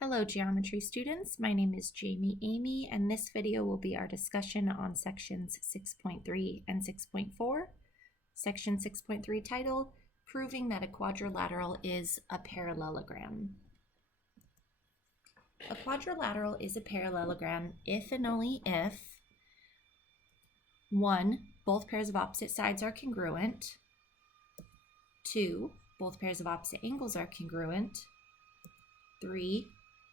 Hello geometry students, my name is Emigh, and this video will be our discussion on sections 6.3 and 6.4. Section 6.3 title, Proving that a Quadrilateral is a Parallelogram. A quadrilateral is a parallelogram if and only if 1. Both pairs of opposite sides are congruent, 2. Both pairs of opposite angles are congruent, 3.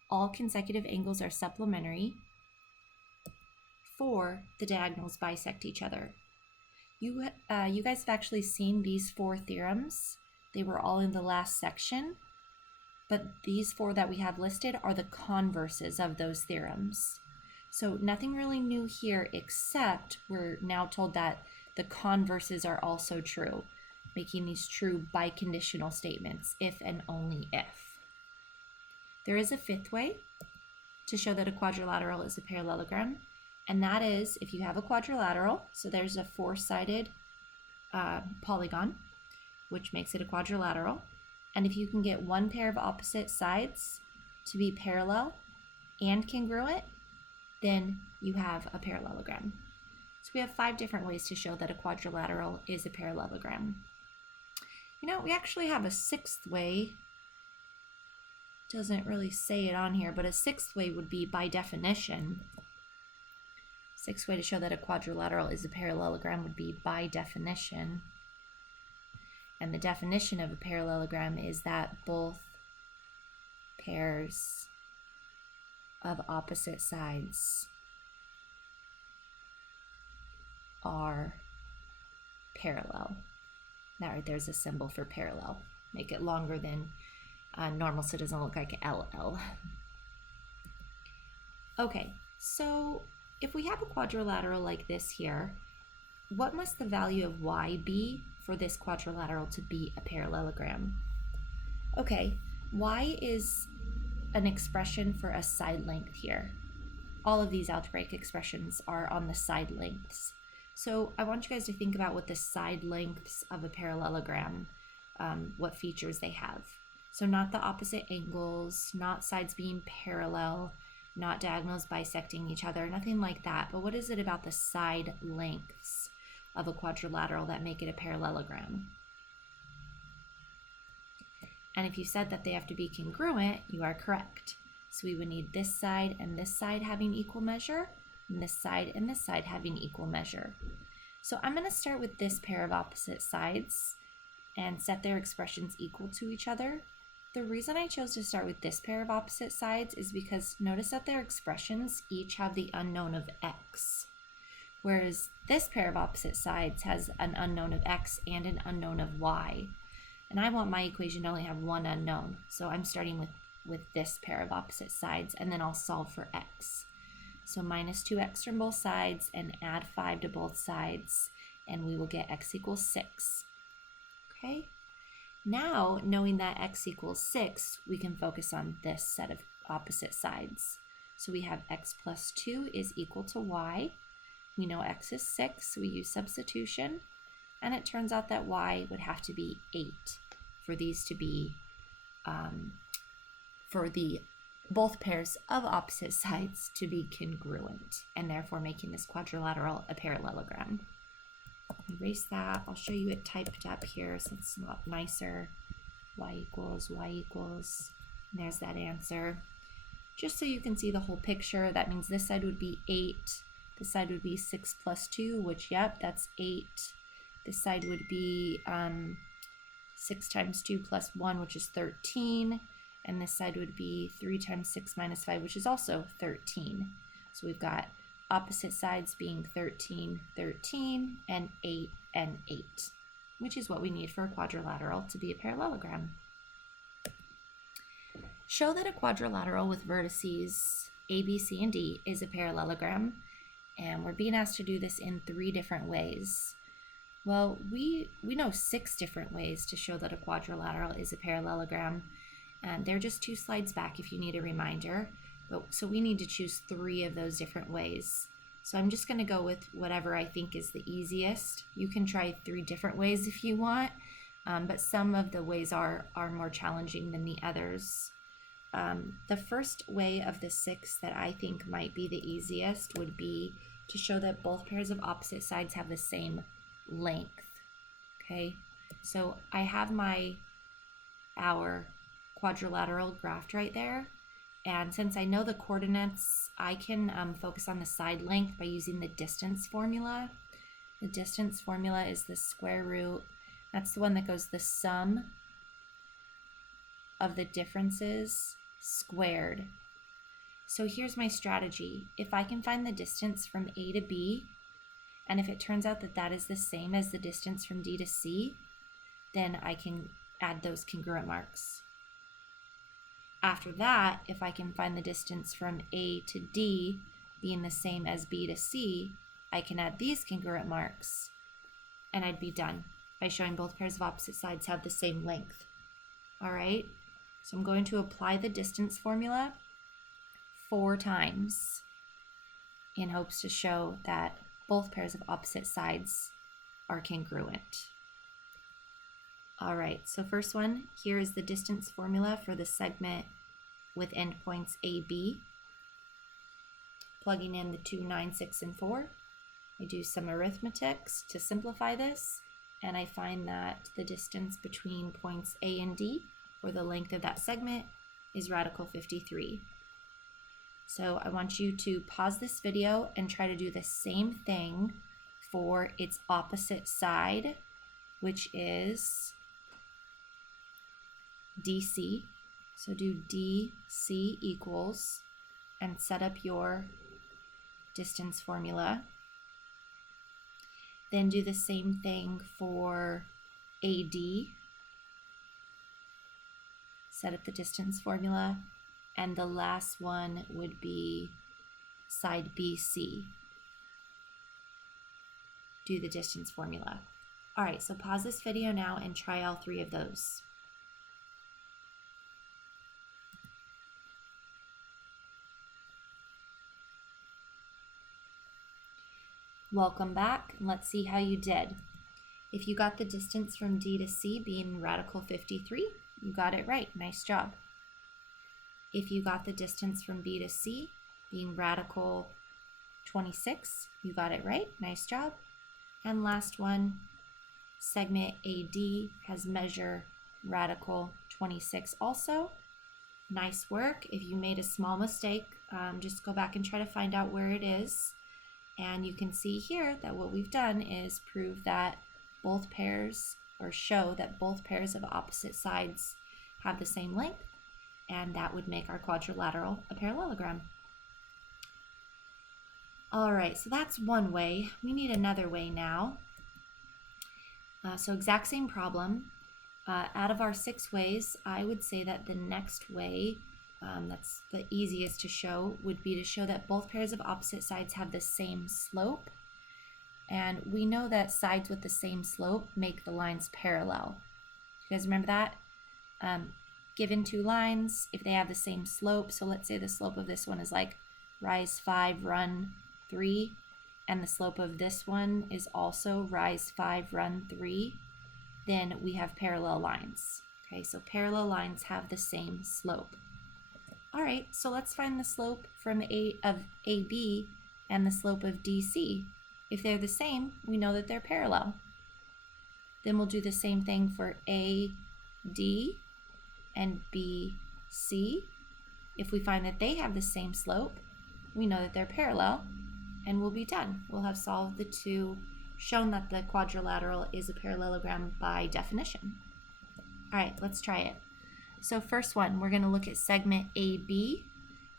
All consecutive angles are supplementary. 4. The diagonals bisect each other. You guys have actually seen these 4 theorems. They were all in the last section, but these 4 that we have listed are the converses of those theorems. So nothing really new here, except we're now told that the converses are also true, making these true biconditional statements, if and only if. There is a 5th way to show that a quadrilateral is a parallelogram, and that is if you have a quadrilateral, so there's a 4-sided polygon, which makes it a quadrilateral, and if you can get one pair of opposite sides to be parallel and congruent, then you have a parallelogram. So we have 5 different ways to show that a quadrilateral is a parallelogram. You know, we actually have a 6th way. Doesn't really say it on here, but a 6th way would be by definition. 6th way to show that a quadrilateral is a parallelogram would be by definition. And the definition of a parallelogram is that both pairs of opposite sides are parallel. That right there's a symbol for parallel. Make it longer than normal so it doesn't look like LL. Okay, so if we have a quadrilateral like this here, what must the value of y be for this quadrilateral to be a parallelogram? Okay, y is an expression for a side length here. All of these algebraic expressions are on the side lengths. So I want you guys to think about what the side lengths of a parallelogram, what features they have. So not the opposite angles, not sides being parallel, not diagonals bisecting each other, nothing like that. But what is it about the side lengths of a quadrilateral that make it a parallelogram? And if you said that they have to be congruent, you are correct. So we would need this side and this side having equal measure, and this side and this side having equal measure. So I'm going to start with this pair of opposite sides and set their expressions equal to each other. The reason I chose to start with this pair of opposite sides is because notice that their expressions each have the unknown of x, whereas this pair of opposite sides has an unknown of x and an unknown of y. And I want my equation to only have one unknown, so I'm starting with this pair of opposite sides, and then I'll solve for x. So minus 2x from both sides and add 5 to both sides, and we will get x equals 6. Okay? Now, knowing that x equals 6, we can focus on this set of opposite sides. So we have x plus 2 is equal to y. We know x is 6, so we use substitution. And it turns out that y would have to be 8 for these to be, for the both pairs of opposite sides to be congruent, and therefore making this quadrilateral a parallelogram. Erase that. I'll show you it typed up here so it's a lot nicer. Y equals, and there's that answer. Just so you can see the whole picture, that means this side would be 8, this side would be 6 plus 2, which, yep, that's 8. This side would be 6 times 2 plus 1, which is 13. And this side would be 3 times 6 minus 5, which is also 13. So we've got opposite sides being 13, 13, and 8, and 8, which is what we need for a quadrilateral to be a parallelogram. Show that a quadrilateral with vertices A, B, C, and D is a parallelogram, and we're being asked to do this in 3 different ways. Well, we know 6 different ways to show that a quadrilateral is a parallelogram, and they're just 2 slides back if you need a reminder. So we need to choose 3 of those different ways. So I'm just going to go with whatever I think is the easiest. You can try 3 different ways if you want, but some of the ways are more challenging than the others. the first way of the 6 that I think might be the easiest would be to show that both pairs of opposite sides have the same length. Okay, so I have our quadrilateral graphed right there, and since I know the coordinates, I can focus on the side length by using the distance formula. The distance formula is the square root. That's the one that goes the sum of the differences squared. So here's my strategy. If I can find the distance from A to B, and if it turns out that that is the same as the distance from D to C, then I can add those congruent marks. After that, if I can find the distance from A to D being the same as B to C, I can add these congruent marks, and I'd be done by showing both pairs of opposite sides have the same length. All right, so I'm going to apply the distance formula 4 times in hopes to show that both pairs of opposite sides are congruent. All right, so first one, here is the distance formula for the segment with endpoints AB. Plugging in the 2, 9, 6, and 4. I do some arithmetics to simplify this, and I find that the distance between points A and D, or the length of that segment, is radical 53. So I want you to pause this video and try to do the same thing for its opposite side, which is DC. So do DC equals and set up your distance formula. Then do the same thing for AD. Set up the distance formula. And the last one would be side BC. Do the distance formula. All right, so pause this video now and try all 3 of those. Welcome back, and let's see how you did. If you got the distance from D to C being radical 53, you got it right. Nice job. If you got the distance from B to C being radical 26, you got it right. Nice job. And last one, segment AD has measure radical 26 also. Nice work. If you made a small mistake, just go back and try to find out where it is. And you can see here that what we've done is prove that both pairs, or show that both pairs of opposite sides have the same length, and that would make our quadrilateral a parallelogram. All right, so that's one way. We need another way now. So exact same problem. Out of our 6 ways, I would say that the next way, that's the easiest to show, would be to show that both pairs of opposite sides have the same slope. And we know that sides with the same slope make the lines parallel. You guys remember that? Given 2 lines, if they have the same slope, so let's say the slope of this one is like rise 5, run 3, and the slope of this one is also rise 5, run 3, then we have parallel lines. Okay, so parallel lines have the same slope. All right, so let's find the slope from AB and the slope of DC. If they're the same, we know that they're parallel. Then we'll do the same thing for AD and BC. If we find that they have the same slope, we know that they're parallel, and we'll be done. We'll have solved the 2, shown that the quadrilateral is a parallelogram by definition. All right, let's try it. So first one, we're going to look at segment AB,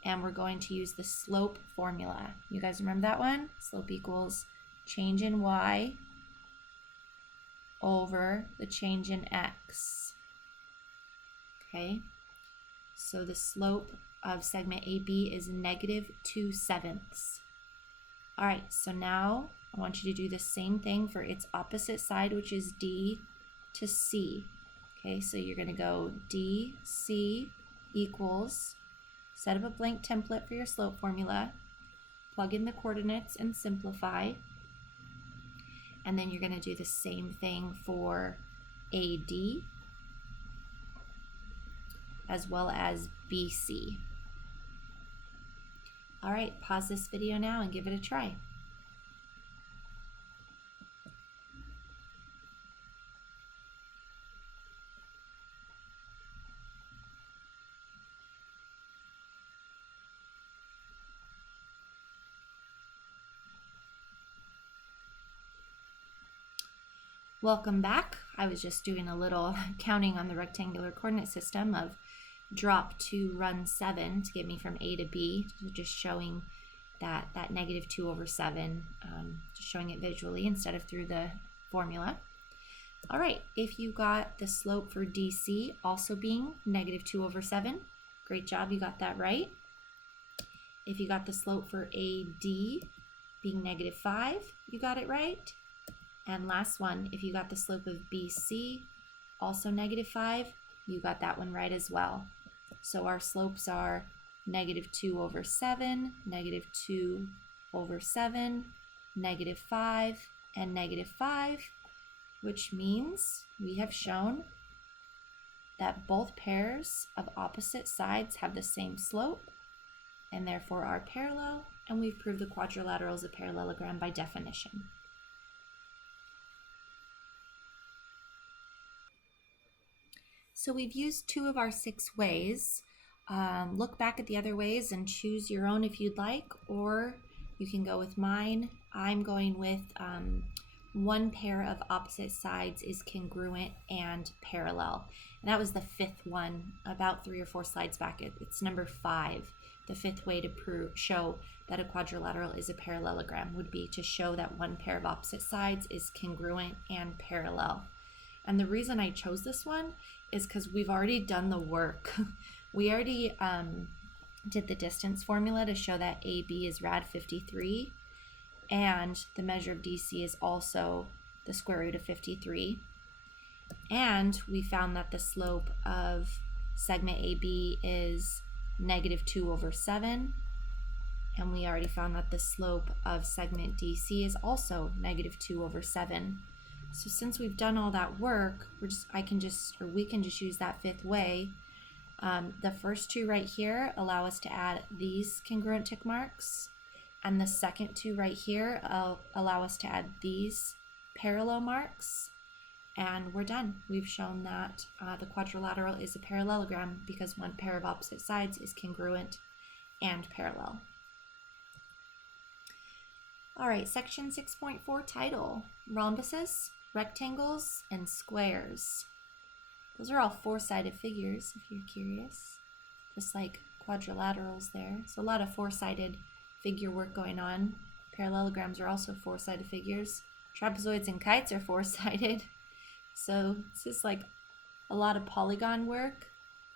and we're going to use the slope formula. You guys remember that one? Slope equals change in y over the change in x. Okay, so the slope of segment AB is -2/7. All right, so now I want you to do the same thing for its opposite side, which is D to C. Okay, so you're going to go DC equals, set up a blank template for your slope formula, plug in the coordinates and simplify, and then you're going to do the same thing for AD. as well as BC. All right, pause this video now and give it a try. Welcome back. I was just doing a little counting on the rectangular coordinate system of drop to run 7 to get me from A to B, so just showing that -2/7, just showing it visually instead of through the formula. All right, if you got the slope for DC also being -2/7, great job, you got that right. If you got the slope for AD being -5, you got it right. And last one, if you got the slope of BC, also -5, you got that one right as well. So our slopes are -2/7, -2/7, -5, and -5, which means we have shown that both pairs of opposite sides have the same slope and therefore are parallel, and we've proved the quadrilateral is a parallelogram by definition. So we've used 2 of our 6 ways. Look back at the other ways and choose your own if you'd like, or you can go with mine. I'm going with one pair of opposite sides is congruent and parallel. And that was the 5th one, about 3 or 4 slides back. It's number 5. The 5th way to show that a quadrilateral is a parallelogram would be to show that one pair of opposite sides is congruent and parallel. And the reason I chose this one is because we've already done the work. We already did the distance formula to show that AB is rad 53, and the measure of DC is also the square root of 53. And we found that the slope of segment AB is -2/7, and we already found that the slope of segment DC is also -2/7. So since we've done all that work, we can just use that 5th way. The first 2 right here allow us to add these congruent tick marks, and the second 2 right here allow us to add these parallel marks, and we're done. We've shown that the quadrilateral is a parallelogram because one pair of opposite sides is congruent and parallel. All right, section 6.4 title, rhombuses, rectangles, and squares. Those are all 4-sided figures, if you're curious, just like quadrilaterals there. So a lot of 4-sided figure work going on. Parallelograms are also 4-sided figures. Trapezoids and kites are 4-sided. So it's just like a lot of polygon work,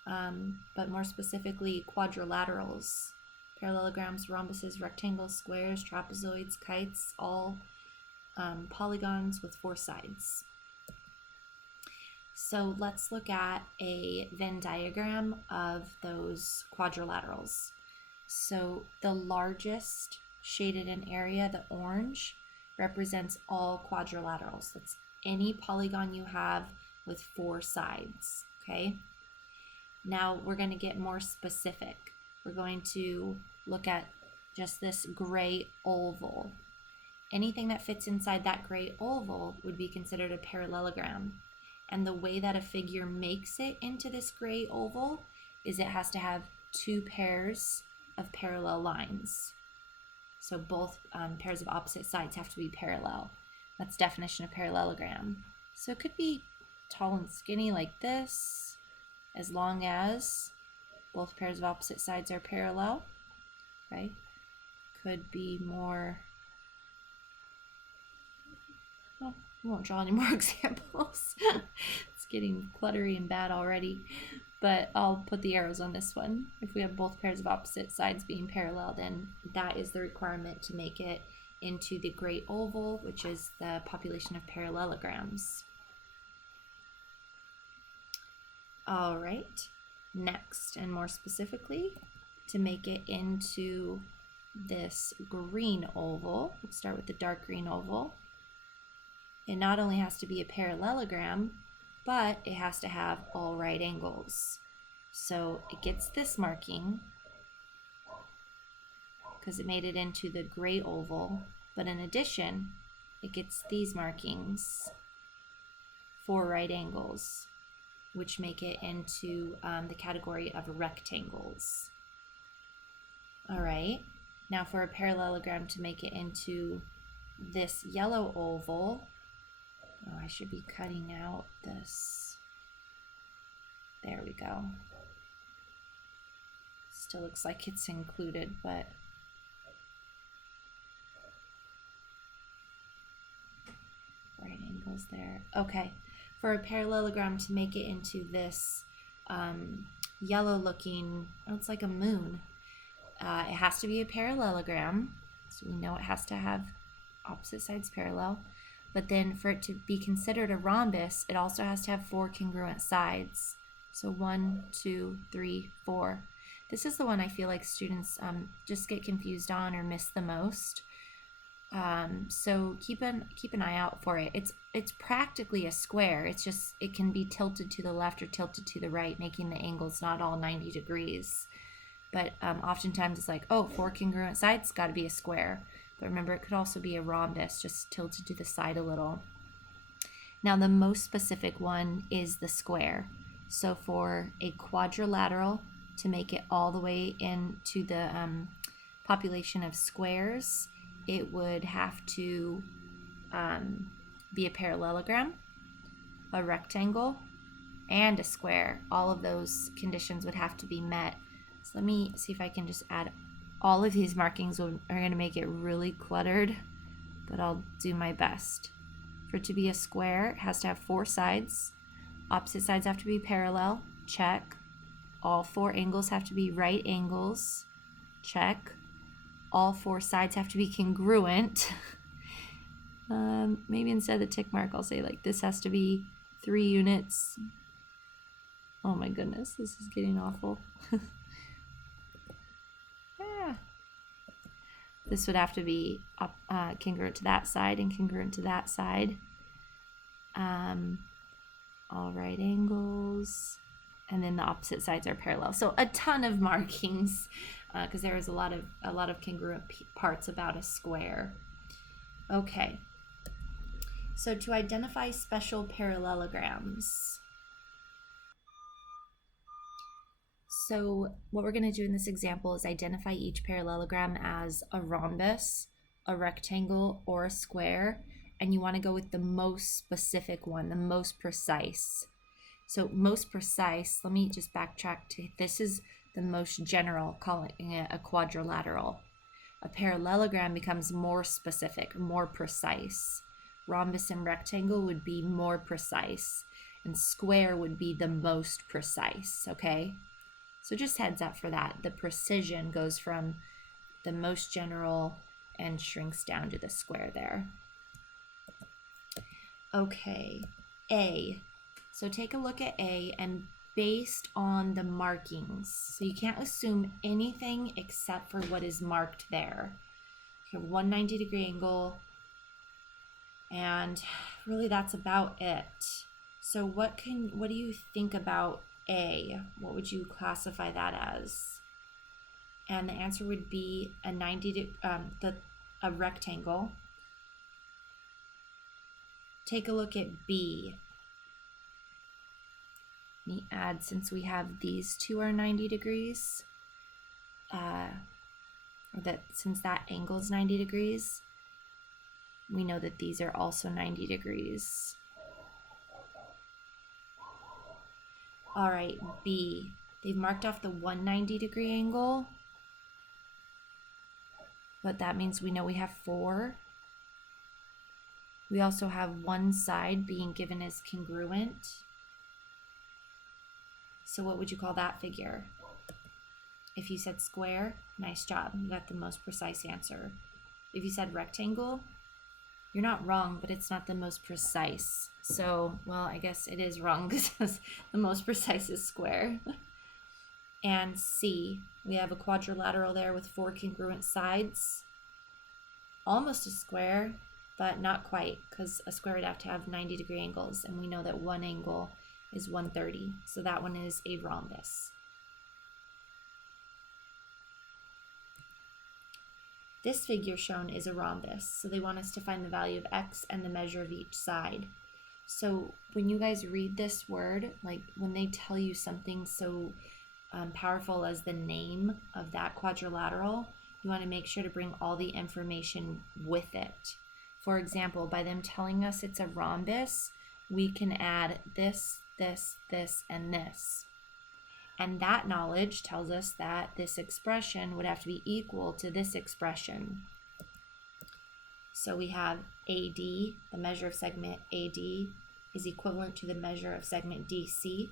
but more specifically quadrilaterals. Parallelograms, rhombuses, rectangles, squares, trapezoids, kites, all polygons with 4 sides. So let's look at a Venn diagram of those quadrilaterals. So the largest shaded in area, the orange, represents all quadrilaterals. That's any polygon you have with 4 sides, okay? Now we're going to get more specific. We're going to look at just this gray oval. Anything that fits inside that gray oval would be considered a parallelogram. And the way that a figure makes it into this gray oval is it has to have 2 pairs of parallel lines. So both pairs of opposite sides have to be parallel. That's the definition of parallelogram. So it could be tall and skinny like this, as long as both pairs of opposite sides are parallel, right? Could be more, well, I won't draw any more examples. It's getting cluttery and bad already, but I'll put the arrows on this one. If we have both pairs of opposite sides being parallel, then that is the requirement to make it into the great oval, which is the population of parallelograms. All right, next, and more specifically, to make it into this green oval, let's start with the dark green oval. It not only has to be a parallelogram, but it has to have all right angles. So it gets this marking because it made it into the gray oval, but in addition, it gets these markings, 4 right angles, which make it into the category of rectangles. All right, now for a parallelogram to make it into this yellow oval, oh, I should be cutting out this. There we go. Still looks like it's included, but right angles there. Okay, for a parallelogram to make it into this yellow looking, oh, it's like a moon. It has to be a parallelogram, so we know it has to have opposite sides parallel. But then for it to be considered a rhombus, it also has to have 4 congruent sides. So 1, 2, 3, 4. This is the one I feel like students just get confused on or miss the most. So keep an eye out for it. It's practically a square. It's just it can be tilted to the left or tilted to the right, making the angles not all 90 degrees. But oftentimes it's like, oh, 4 congruent sides, got to be a square. But remember, it could also be a rhombus, just tilted to the side a little. Now the most specific one is the square. So for a quadrilateral, to make it all the way into the population of squares, it would have to be a parallelogram, a rectangle, and a square. All of those conditions would have to be met. So let me see if I can just add all of these markings. Are going to make it really cluttered, but I'll do my best. For it to be a square, it has to have 4 sides. Opposite sides have to be parallel, check. All 4 angles have to be right angles, check. All 4 sides have to be congruent. Maybe instead of the tick mark, I'll say like this has to be 3 units. Oh my goodness, this is getting awful. This would have to be congruent to that side and congruent to that side. All right angles, and then the opposite sides are parallel. So a ton of markings because there is a lot of congruent parts about a square. Okay, so to identify special parallelograms. So what we're going to do in this example is identify each parallelogram as a rhombus, a rectangle, or a square, and you want to go with the most specific one, the most precise. So most precise, let me just backtrack to, this is the most general, calling it a quadrilateral. A parallelogram becomes more specific, more precise. Rhombus and rectangle would be more precise, and square would be the most precise, okay? So just heads up for that. The precision goes from the most general and shrinks down to the square there. Okay, A. So take a look at A, and based on the markings, so you can't assume anything except for what is marked there. You have 190 degree angle, and really that's about it. So what do you think about A? What would you classify that as? And the answer would be a a rectangle. Take a look at B. Let me add, since we have these two are 90 degrees, since that angle is 90 degrees, we know that these are also 90 degrees. All right, B. They've marked off the 190 degree angle, but that means we know we have 4. We also have one side being given as congruent. So what would you call that figure? If you said square, nice job. You got the most precise answer. If you said rectangle, you're not wrong, but it's not the most precise. So, well, I guess it is wrong because the most precise is square. And C, we have a quadrilateral there with 4 congruent sides. Almost a square, but not quite, because a square would have to have 90 degree angles, and we know that one angle is 130. So that one is a rhombus. This figure shown is a rhombus, so they want us to find the value of x and the measure of each side. So when you guys read this word, like when they tell you something so powerful as the name of that quadrilateral, you want to make sure to bring all the information with it. For example, by them telling us it's a rhombus, we can add this, this, this, and this. And that knowledge tells us that this expression would have to be equal to this expression. So we have AD, the measure of segment AD is equivalent to the measure of segment DC.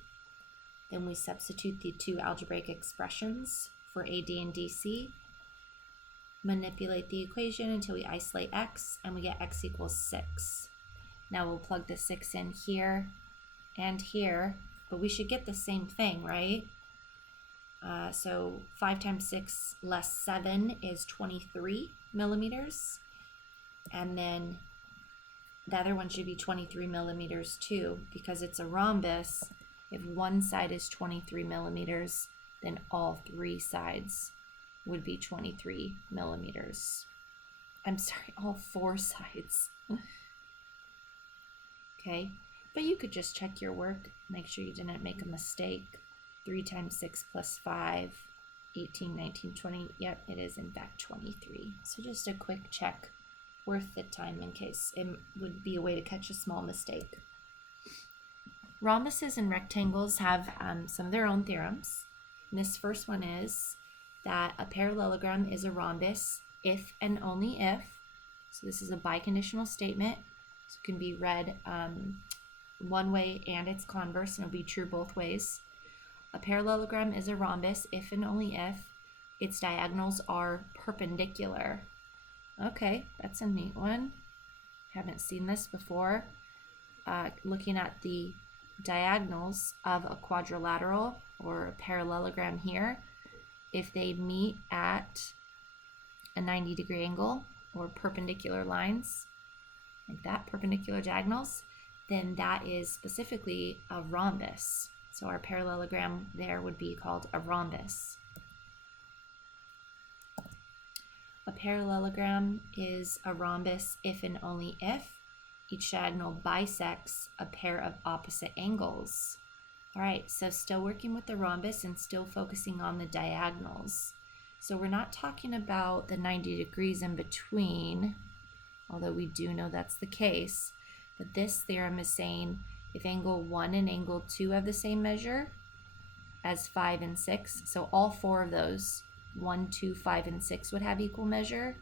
Then we substitute the two algebraic expressions for AD and DC, manipulate the equation until we isolate x, and we get x equals 6. Now we'll plug the 6 in here and here, but we should get the same thing, right? So 5 times 6 less 7 is 23 millimeters. And then the other one should be 23 millimeters too, because it's a rhombus. If one side is 23 millimeters, then all three sides would be 23 millimeters. I'm sorry, all four sides. Okay, but you could just check your work, make sure you didn't make a mistake. 3 times 6 plus 5, 18, 19, 20. Yep, it is in fact 23. So just a quick check, worth the time in case it would be a way to catch a small mistake. Rhombuses and rectangles have some of their own theorems. And this first one is that a parallelogram is a rhombus if and only if. So this is a biconditional statement. So it can be read one way and its converse, and it'll be true both ways. A parallelogram is a rhombus if and only if its diagonals are perpendicular. Okay, that's a neat one. Haven't seen this before. Looking at the diagonals of a quadrilateral or a parallelogram here, if they meet at a 90-degree angle or perpendicular lines, like that, perpendicular diagonals, then that is specifically a rhombus. So our parallelogram there would be called a rhombus. A parallelogram is a rhombus if and only if each diagonal bisects a pair of opposite angles. All right, so still working with the rhombus and still focusing on the diagonals. So we're not talking about the 90 degrees in between, although we do know that's the case. But this theorem is saying if angle 1 and angle 2 have the same measure as 5 and 6, so all four of those, 1, 2, 5, and 6 would have equal measure,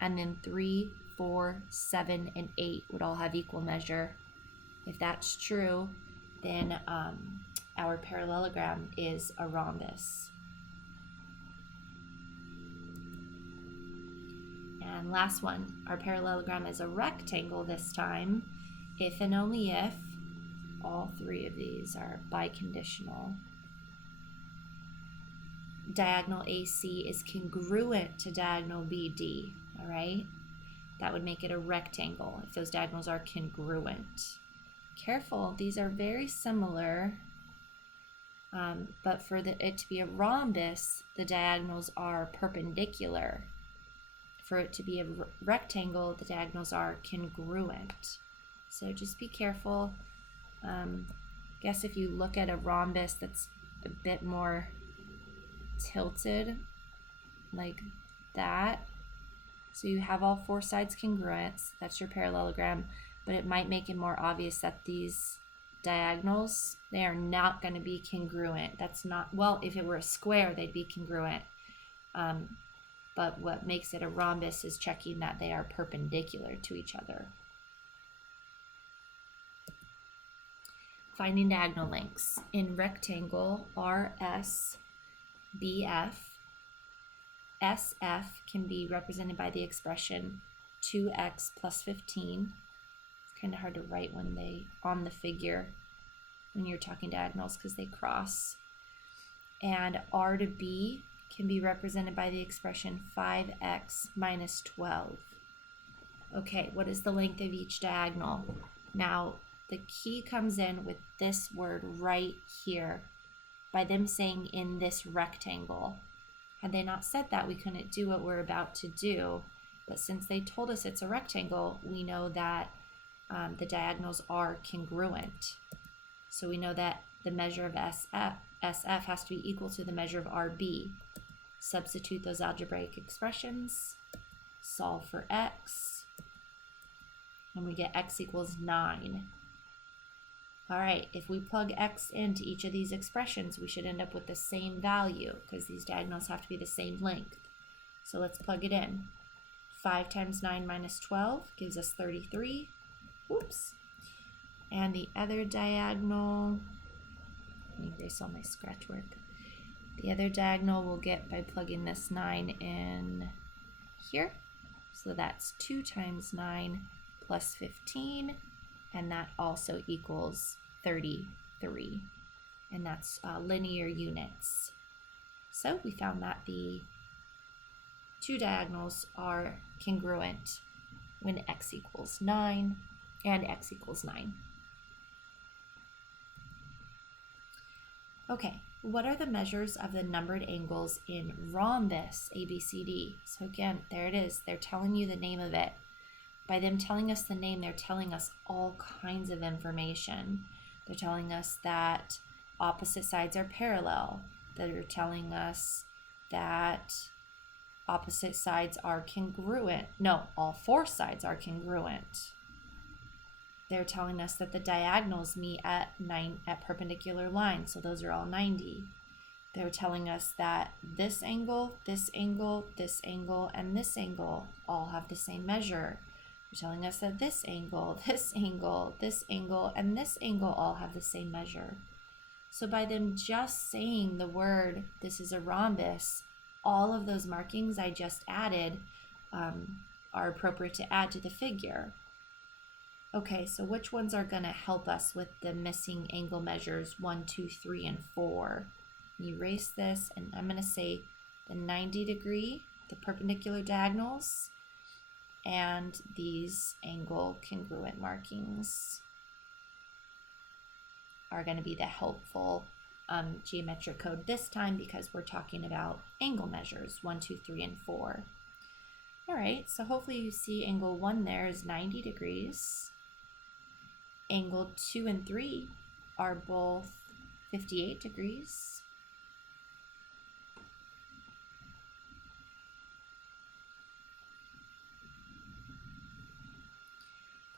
and then 3, 4, 7, and 8 would all have equal measure. If that's true, then our parallelogram is a rhombus. And last one, our parallelogram is a rectangle this time, if and only if all three of these are biconditional. Diagonal AC is congruent to diagonal BD, all right? That would make it a rectangle if those diagonals are congruent. Careful, these are very similar, but for it to be a rhombus, the diagonals are perpendicular. For it to be a rectangle, the diagonals are congruent. So just be careful. Guess if you look at a rhombus that's a bit more tilted, like that, so you have all four sides congruent, that's your parallelogram, but it might make it more obvious that these diagonals, they are not going to be congruent. That's not, well, if it were a square, they'd be congruent. But what makes it a rhombus is checking that they are perpendicular to each other. Finding diagonal lengths. In rectangle, RS, BF, SF can be represented by the expression 2x plus 15. It's kind of hard to write when they on the figure when you're talking diagonals because they cross. And R to B can be represented by the expression 5x minus 12. Okay, what is the length of each diagonal? Now, the key comes in with this word right here by them saying in this rectangle. Had they not said that, we couldn't do what we're about to do. But since they told us it's a rectangle, we know that the diagonals are congruent. So we know that the measure of SF has to be equal to the measure of RB. Substitute those algebraic expressions, solve for x, and we get x equals 9. All right, if we plug x into each of these expressions, we should end up with the same value because these diagonals have to be the same length. So let's plug it in. 5 times 9 minus 12 gives us 33. Whoops. And the other diagonal, let me erase all my scratch work. The other diagonal we'll get by plugging this 9 in here. So that's 2 times 9 plus 15, and that also equals 33. And that's linear units. So we found that the two diagonals are congruent when x equals 9 and x equals 9. Okay, what are the measures of the numbered angles in rhombus ABCD? So again, there it is. They're telling you the name of it. By them telling us the name, they're telling us all kinds of information. They're telling us that opposite sides are parallel. They're telling us that opposite sides are congruent. No, all four sides are congruent. They're telling us that the diagonals meet at perpendicular lines, so those are all 90. They're telling us that this angle, this angle, this angle, and this angle all have the same measure. They're telling us that this angle, this angle, this angle, and this angle all have the same measure. So by them just saying the word, this is a rhombus, all of those markings I just added are appropriate to add to the figure. Okay, so which ones are going to help us with the missing angle measures 1, 2, 3, and 4? Erase this, and I'm going to say the 90 degree, the perpendicular diagonals, and these angle congruent markings are going to be the helpful geometric code this time because we're talking about angle measures 1, 2, 3, and 4. All right, so hopefully you see angle 1 there is 90 degrees. Angle 2 and 3 are both 58 degrees.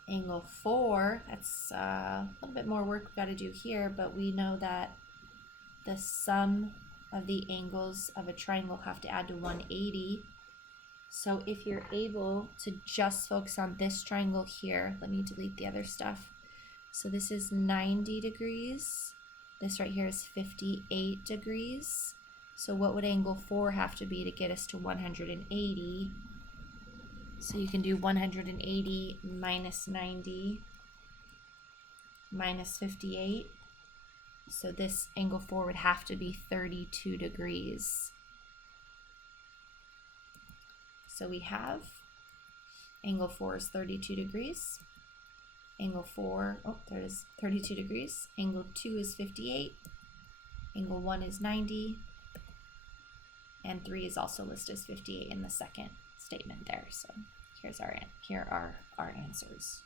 Angle 4, that's a little bit more work we've got to do here, but we know that the sum of the angles of a triangle have to add to 180. So if you're able to just focus on this triangle here, let me delete the other stuff. So this is 90 degrees. This right here is 58 degrees. So what would angle 4 have to be to get us to 180? So you can do 180 minus 90 minus 58. So this angle 4 would have to be 32 degrees. So we have angle 4 is 32 degrees. Angle 4, oh, there it is, 32 degrees. Angle 2 is 58. Angle 1 is 90. And 3 is also listed as 58 in the second statement there. So here are our answers.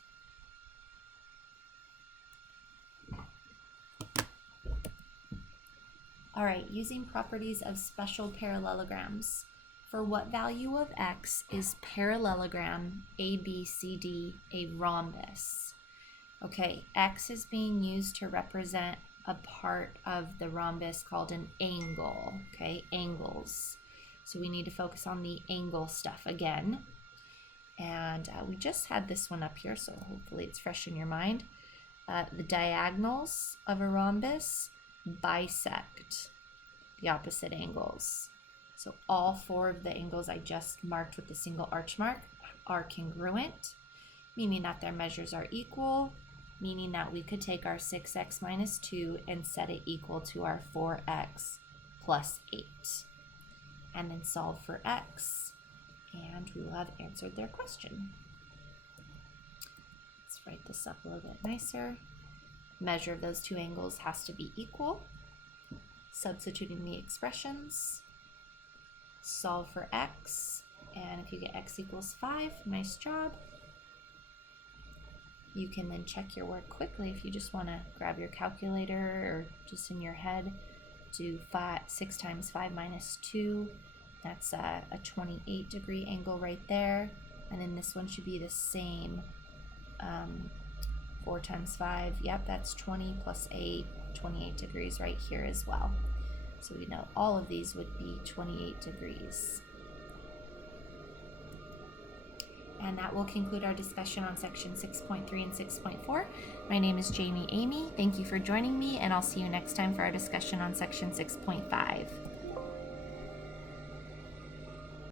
All right, using properties of special parallelograms. For what value of x is parallelogram ABCD a rhombus? Okay, x is being used to represent a part of the rhombus called an angle, okay, angles. So we need to focus on the angle stuff again. And we just had this one up here, so hopefully it's fresh in your mind. The diagonals of a rhombus bisect the opposite angles. So all four of the angles I just marked with the single arch mark are congruent, meaning that their measures are equal, meaning that we could take our 6x minus 2 and set it equal to our 4x plus 8. And then solve for x, and we will have answered their question. Let's write this up a little bit nicer. Measure of those two angles has to be equal. Substituting the expressions. solve for x, and if you get x equals 5, nice job. You can then check your work quickly if you just want to grab your calculator or just in your head. Do 6 times 5 minus 2. That's a 28-degree angle right there. And then this one should be the same. 4 times 5, yep, that's 20 plus 8, 28 degrees right here as well. So we know all of these would be 28 degrees. And that will conclude our discussion on section 6.3 and 6.4. My name is Jami Emigh. Thank you for joining me, and I'll see you next time for our discussion on section 6.5.